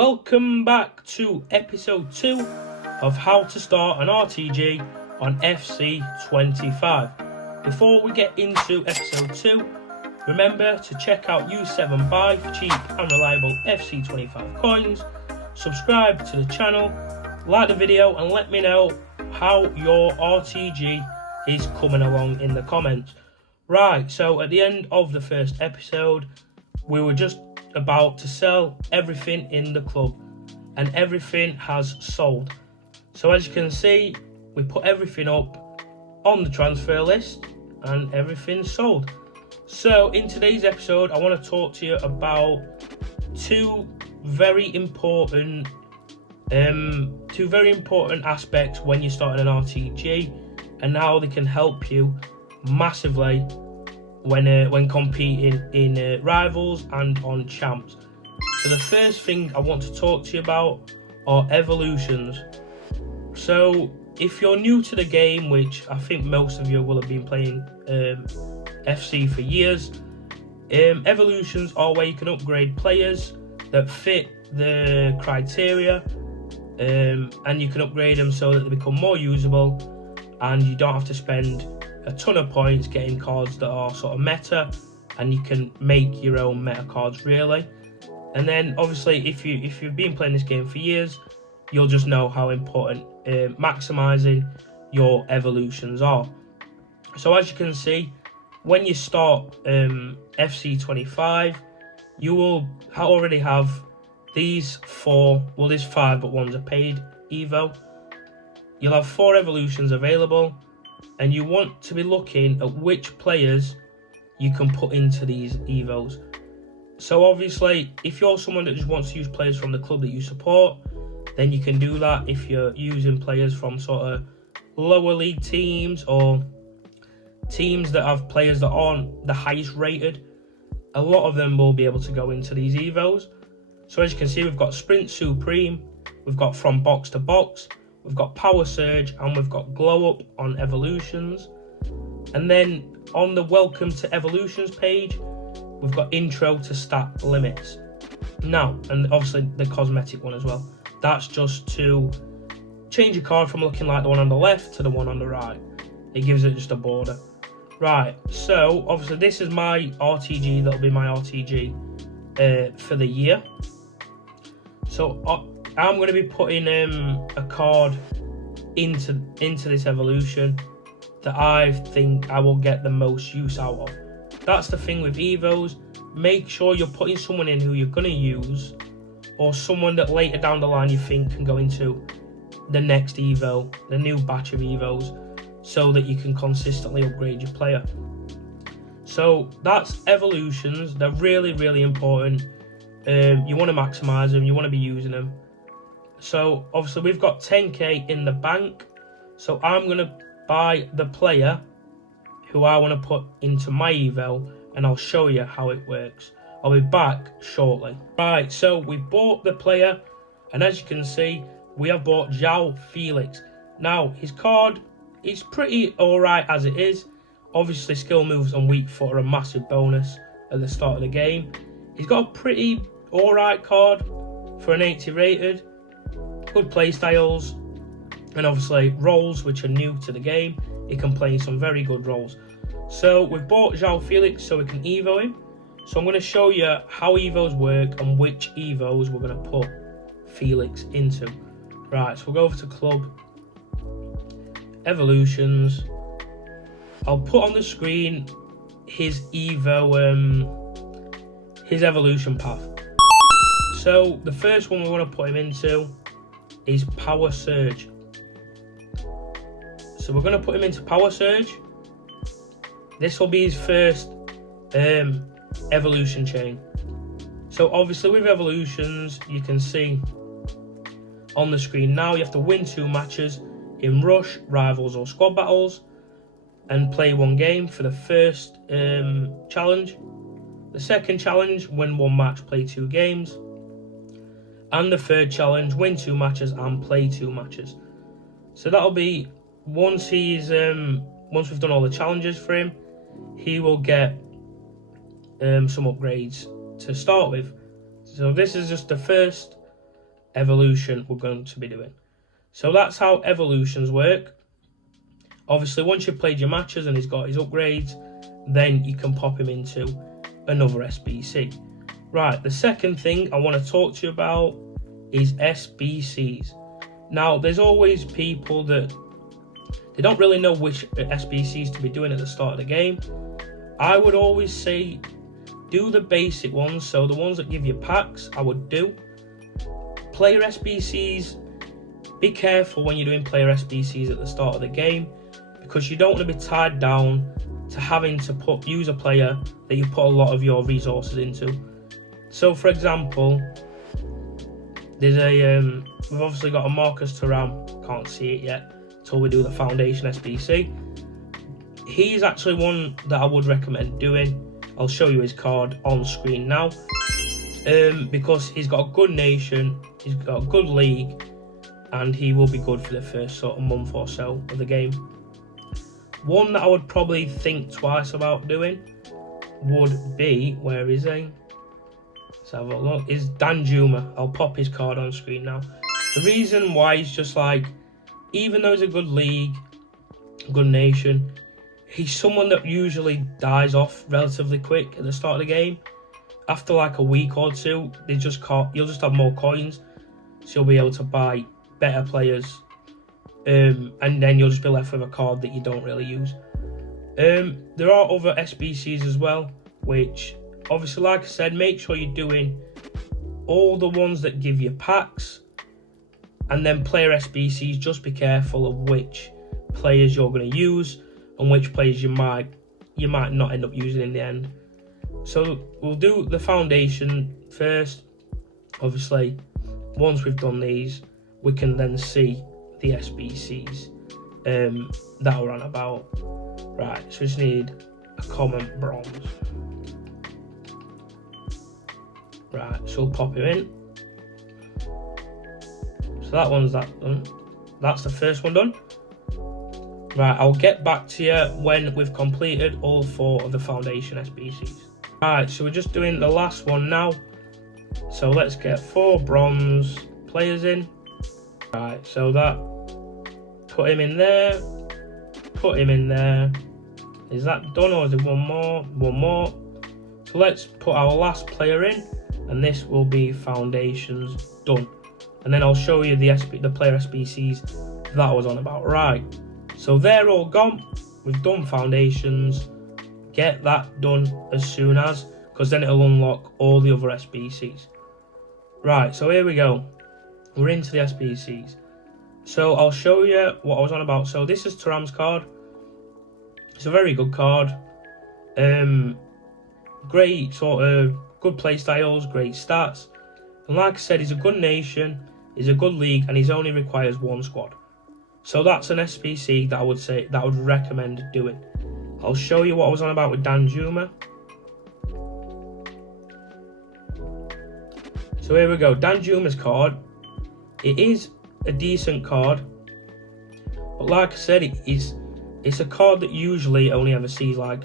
Welcome back to episode 2 of how to start an RTG on FC25. Before we get into episode 2, remember to check out U7 buy for cheap and reliable FC25 coins, subscribe to the channel, like the video and let me know how your RTG is coming along in the comments. Right, so at the end of the first episode, we were just about to sell everything in the club and everything has sold. So as you can see, we put everything up on the transfer list and everything's sold. So in today's episode, I want to talk to you about two very important aspects when you're starting an RTG and how they can help you massively when competing in rivals and on champs. So the first thing I want to talk to you about are evolutions. So if you're new to the game, which I think most of you will have been playing FC for years, evolutions are where you can upgrade players that fit the criteria, and you can upgrade them so that they become more usable and you don't have to spend a ton of points getting cards that are sort of meta, and you can make your own meta cards really. And then obviously if you've been playing this game for years, you'll just know how important maximizing your evolutions are. So as you can see, when you start FC25, you will already have these there's 5 but one's a paid EVO. You'll have 4 evolutions available, and you want to be looking at which players you can put into these EVOs. So obviously, if you're someone that just wants to use players from the club that you support, then you can do that. If you're using players from sort of lower league teams or teams that have players that aren't the highest rated, a lot of them will be able to go into these EVOs. So as you can see, we've got Sprint Supreme, we've got From Box to Box, we've got Power Surge, and we've got Glow Up on evolutions. And then on the Welcome to Evolutions page, we've got Intro to Stat Limits. Now, and obviously the cosmetic one as well. That's just to change your card from looking like the one on the left to the one on the right. It gives it just a border. Right, so obviously this is my RTG, that'll be my RTG for the year. So I'm going to be putting a card into this evolution that I think I will get the most use out of. That's the thing with EVOs. Make sure you're putting someone in who you're going to use, or someone that later down the line you think can go into the next EVO, the new batch of EVOs, so that you can consistently upgrade your player. So that's evolutions. They're really, really important. You want to maximize them, you want to be using them. So obviously we've got 10k in the bank, so I'm going to buy the player who I want to put into my EVO, and I'll show you how it works. I'll be back shortly. Right, so we bought the player, and as you can see, we have bought João Felix. Now, his card is pretty alright as it is. Obviously, skill moves and weak foot are a massive bonus at the start of the game. He's got a pretty alright card for an 80 rated. Good play styles, and obviously roles which are new to the game. He can play some very good roles. So we've bought João Felix so we can EVO him. So I'm going to show you how EVOs work and which EVOs we're going to put Felix into. Right, so we'll go over to Club, Evolutions. I'll put on the screen his EVO, his evolution path. So the first one we want to put him into is Power Surge. So we're going to put him into Power Surge. This will be his first evolution chain. So obviously with evolutions, you can see on the screen now you have to win 2 matches in rush, rivals or squad battles, and play 1 game for the first challenge. The second challenge, win 1 match, play 2 games. And the third challenge, win 2 matches and play 2 matches. So that'll be once we've done all the challenges for him, he will get some upgrades to start with. So this is just the first evolution we're going to be doing. So that's how evolutions work. Obviously, once you've played your matches and he's got his upgrades, then you can pop him into another SBC. Right, the second thing I want to talk to you about is SBCs. Now, there's always people that they don't really know which SBCs to be doing at the start of the game. I would always say do the basic ones, so the ones that give you packs, I would do. Player SBCs, be careful when you're doing player SBCs at the start of the game, because you don't want to be tied down to having to use a player that you put a lot of your resources into. So, for example, there's we've obviously got a Marcus Thuram. Can't see it yet until we do the Foundation SBC. He's actually one that I would recommend doing. I'll show you his card on screen now. Because he's got a good nation, he's got a good league, and he will be good for the first sort of month or so of the game. One that I would probably think twice about doing would be, where is he? Let's have a look. Is Danjuma. I'll pop his card on screen now. The reason why is just like, even though he's a good league, good nation, he's someone that usually dies off relatively quick at the start of the game. After like a week or two, you'll just have more coins, so you'll be able to buy better players, and then you'll just be left with a card that you don't really use. There are other SBCs as well, which obviously, like I said, make sure you're doing all the ones that give you packs, and then player SBCs, just be careful of which players you're going to use and which players you might not end up using in the end. So we'll do the foundation first. Obviously, once we've done these, we can then see the SBCs that we're on about. Right, so we just need a common bronze. Right, so we'll pop him in. So that one's done. That's the first one done. Right, I'll get back to you when we've completed all 4 of the foundation SBCs. Right, so we're just doing the last one now. So let's get 4 bronze players in. Right, so that, put him in there, put him in there. Is that done, or is it one more? One more. So let's put our last player in, and this will be foundations done. And then I'll show you the player SBCs that I was on about. Right, so they're all gone. We've done foundations. Get that done as soon as, because then it'll unlock all the other SBCs. Right, so here we go. We're into the SBCs. So I'll show you what I was on about. So this is Thuram's card. It's a very good card. Great sort of good play styles, great stats. And like I said, he's a good nation, he's a good league, and he only requires 1 squad. So that's an SBC that I would say that I would recommend doing. I'll show you what I was on about with Danjuma. So here we go, Danjuma's card. It is a decent card, but like I said, it's a card that usually only ever sees like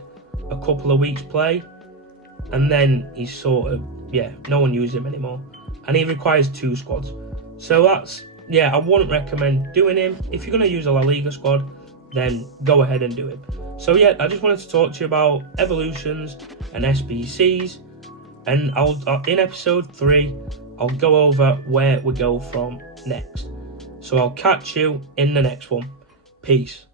a couple of weeks play, and then he's sort of, no one uses him anymore, and he requires 2 squads. So that's, I wouldn't recommend doing him. If you're going to use a La Liga squad, then go ahead and do him. So I just wanted to talk to you about evolutions and SBCs, and in episode 3 I'll go over where we go from next. So I'll catch you in the next one. Peace.